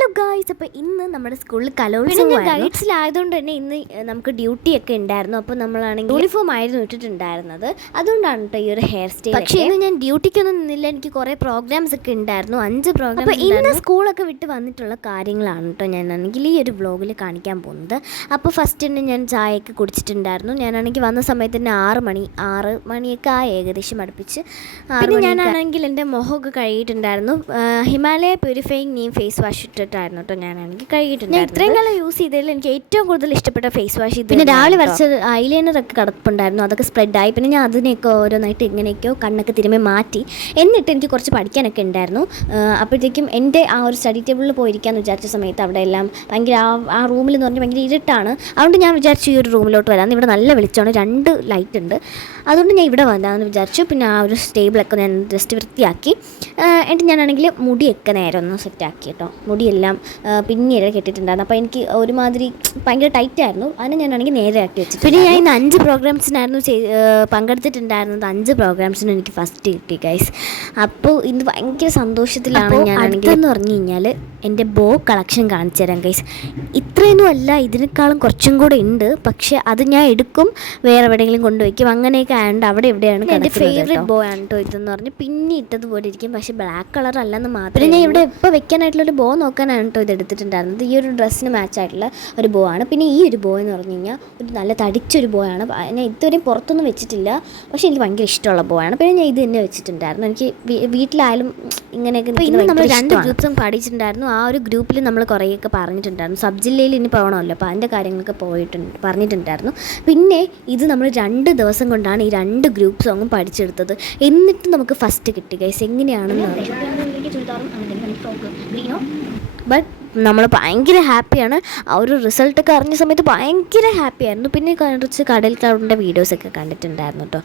Hello guys, അപ്പോൾ ഇന്ന് നമ്മുടെ സ്കൂളിൽ കലോത്സവം ഗൈഡ്സിലായതുകൊണ്ട് തന്നെ ഇന്ന് നമുക്ക് ഡ്യൂട്ടിയൊക്കെ ഉണ്ടായിരുന്നു. അപ്പോൾ നമ്മളാണെങ്കിൽ യൂണിഫോം ആയിരുന്നു ഇട്ടിട്ടുണ്ടായിരുന്നത്. അതുകൊണ്ടാണ് കേട്ടോ ഈ ഒരു ഹെയർ സ്റ്റൈൽ. പക്ഷേ ഇന്ന് ഞാൻ ഡ്യൂട്ടിക്കൊന്നും നിന്നില്ല. എനിക്ക് കുറേ പ്രോഗ്രാംസ് ഒക്കെ ഉണ്ടായിരുന്നു, 5 പ്രോഗ്രാം. അപ്പോൾ ഇന്ന് സ്കൂളൊക്കെ വിട്ട് വന്നിട്ടുള്ള കാര്യങ്ങളാണ് കേട്ടോ ഞാനാണെങ്കിൽ ഈ ഒരു വ്ളോഗിൽ കാണിക്കാൻ പോകുന്നത്. അപ്പോൾ ഫസ്റ്റ് തന്നെ ഞാൻ ചായയൊക്കെ കുടിച്ചിട്ടുണ്ടായിരുന്നു. ഞാനാണെങ്കിൽ വന്ന സമയത്ത് തന്നെ 6 മണിയൊക്കെ ഏകദേശം അടുപ്പിച്ച്. പിന്നെ ഞാനാണെങ്കിൽ എൻ്റെ മുഖമൊക്കെ കഴുകിയിട്ടുണ്ടായിരുന്നു. Himalaya purifying neem face wash ഇട്ടിട്ടായിരുന്നു കേട്ടോ ഞാനാണെങ്കിൽ കഴുകിയിട്ടുണ്ടായിരുന്നു. ഇത്രയും കാലം യൂസ് ചെയ്തതിൽ എനിക്ക് ഏറ്റവും കൂടുതൽ ഇഷ്ടപ്പെട്ട ഫേസ് വാഷ് ഇത്. പിന്നെ രാവിലെ വരച്ച ഐലൈനറൊക്കെ കിടപ്പുണ്ടായിരുന്നു, അതൊക്കെ സ്പ്രെഡായി. പിന്നെ ഞാൻ അതിനെയൊക്കെ ഓരോന്നായിട്ട് ഇങ്ങനെയൊക്കെയോ കണ്ണൊക്കെ തിരുമ്മി മാറ്റി. എന്നിട്ട് എനിക്ക് കുറച്ച് പഠിക്കാനൊക്കെ ഉണ്ടായിരുന്നു. അപ്പോഴത്തേക്കും എൻ്റെ ആ ഒരു സ്റ്റഡി ടേബിളിൽ പോയിരിക്കാമെന്ന് വിചാരിച്ച സമയത്ത് അവിടെ എല്ലാം ഭയങ്കര ആ റൂമിൽ എന്ന് പറഞ്ഞാൽ ഭയങ്കര ഇരുട്ടാണ്. അതുകൊണ്ട് ഞാൻ വിചാരിച്ചു ഈ ഒരു റൂമിലോട്ട് വരാം. ഇവിടെ നല്ല വെളിച്ചമാണ്, 2 ലൈറ്റ് ഉണ്ട്. അതുകൊണ്ട് ഞാൻ ഇവിടെ വരാമെന്ന് വിചാരിച്ചു. പിന്നെ ആ ഒരു ടേബിളൊക്കെ ഞാൻ ജസ്റ്റ് വൃത്തിയാക്കി. എന്നിട്ട് ഞാനാണെങ്കിൽ മുടിയൊക്കെ നേരെ ഒന്ന് സെറ്റാക്കി കേട്ടോ. മുടിയെല്ലാം പിന്നീട് കെട്ടിയിട്ടുണ്ടായിരുന്നു. അപ്പോൾ എനിക്ക് ഒരുമാതിരി ഭയങ്കര ടൈറ്റായിരുന്നു. അതിനെ ഞാനാണെങ്കിൽ നേരെ ആക്കി വെച്ചു. പിന്നെ ഞാൻ ഇന്ന് 5 പ്രോഗ്രാംസിനായിരുന്നു പങ്കെടുത്തിട്ടുണ്ടായിരുന്നത്. 5 പ്രോഗ്രാംസിനും എനിക്ക് ഫസ്റ്റ് കിട്ടി ഗൈസ്. അപ്പോൾ ഇന്ന് ഭയങ്കര സന്തോഷത്തിലാണ് ഞാനാണെങ്കിൽ. എന്ന് പറഞ്ഞു കഴിഞ്ഞാൽ എൻ്റെ ബോ കളക്ഷൻ കാണിച്ചു തരാം ഗൈസ്. ഇത്രയൊന്നും അല്ല, ഇതിനേക്കാളും കുറച്ചും കൂടെ ഉണ്ട്. പക്ഷേ അത് ഞാൻ എടുക്കും, വേറെ എവിടെയെങ്കിലും കൊണ്ടുവയ്ക്കും. അങ്ങനെയൊക്കെ ആയതുകൊണ്ട് അവിടെ എവിടെയാണ് എൻ്റെ ഫേവറേറ്റ് ബോ ആണ് കേട്ടോ ഇതെന്ന് പറഞ്ഞ്. പിന്നെ ഇട്ടതുപോലെ ഇരിക്കും, പക്ഷേ ബ്ലാക്ക് കളർ അല്ലെന്ന് മാത്രമേ. ഞാൻ ഇവിടെ ഇപ്പോൾ വെക്കാനായിട്ടുള്ളൊരു ബോ നോക്കാനാണ് കേട്ടോ ഇത് എടുത്തിട്ടുണ്ടായിരുന്നത്. ഈ ഒരു ഡ്രസ്സിന് മാച്ചായിട്ടുള്ള ഒരു ബോ ആണ്. പിന്നെ ഈ ഒരു ബോ എന്ന് പറഞ്ഞു കഴിഞ്ഞാൽ ഒരു നല്ല തടിച്ചൊരു ബോ ആണ്. ഞാൻ ഇതുവരെയും പുറത്തൊന്നും വെച്ചിട്ടില്ല, പക്ഷേ എനിക്ക് ഭയങ്കര ഇഷ്ടമുള്ള ബോ ആണ്. പിന്നെ ഞാൻ ഇത് തന്നെ വെച്ചിട്ടുണ്ടായിരുന്നു. എനിക്ക് വീട്ടിലായാലും ഇങ്ങനെയൊക്കെ. ഇന്ന് നമ്മൾ 2 ഗ്രൂപ്പ്സും പഠിച്ചിട്ടുണ്ടായിരുന്നു. ആ ഒരു ഗ്രൂപ്പിൽ നമ്മൾ കുറേയൊക്കെ പറഞ്ഞിട്ടുണ്ടായിരുന്നു. സബ് ജില്ലയിൽ ഇനി പോകണമല്ലോ, അപ്പോൾ അതിൻ്റെ കാര്യങ്ങളൊക്കെ പറഞ്ഞിട്ടുണ്ടായിരുന്നു. പിന്നെ ഇത് നമ്മൾ 2 ദിവസം കൊണ്ടാണ് ഈ 2 ഗ്രൂപ്പ് സോങ്ങും പഠിച്ചെടുത്തത്. എന്നിട്ട് നമുക്ക് ഫസ്റ്റ് കിട്ടി ഗൈസ്. എങ്ങനെയാണെന്ന് ബട്ട് നമ്മൾ ഭയങ്കര ഹാപ്പിയാണ്. ആ ഒരു റിസൾട്ടൊക്കെ അറിഞ്ഞ സമയത്ത് ഭയങ്കര ഹാപ്പിയായിരുന്നു. പിന്നെ കുറച്ച് കടൽ ക്ലൗഡിൻ്റെ വീഡിയോസൊക്കെ കണ്ടിട്ടുണ്ടായിരുന്നു കേട്ടോ.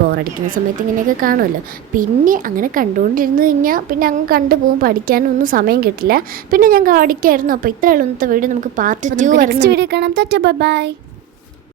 ബോറടിക്കുന്ന സമയത്ത് ഇങ്ങനെയൊക്കെ കാണുമല്ലോ. പിന്നെ അങ്ങനെ കണ്ടുകൊണ്ടിരുന്ന് കഴിഞ്ഞാൽ പിന്നെ അങ്ങ് കണ്ടുപോകും, പഠിക്കാനൊന്നും സമയം കിട്ടില്ല. പിന്നെ ഞാൻ പഠിക്കായിരുന്നു. അപ്പോൾ ഇത്രയുള്ള ഇന്നത്തെ വീഡിയോ. നമുക്ക് പാർട്ട് 2 വരുന്ന വീഡിയോ കാണാം. Bye bye.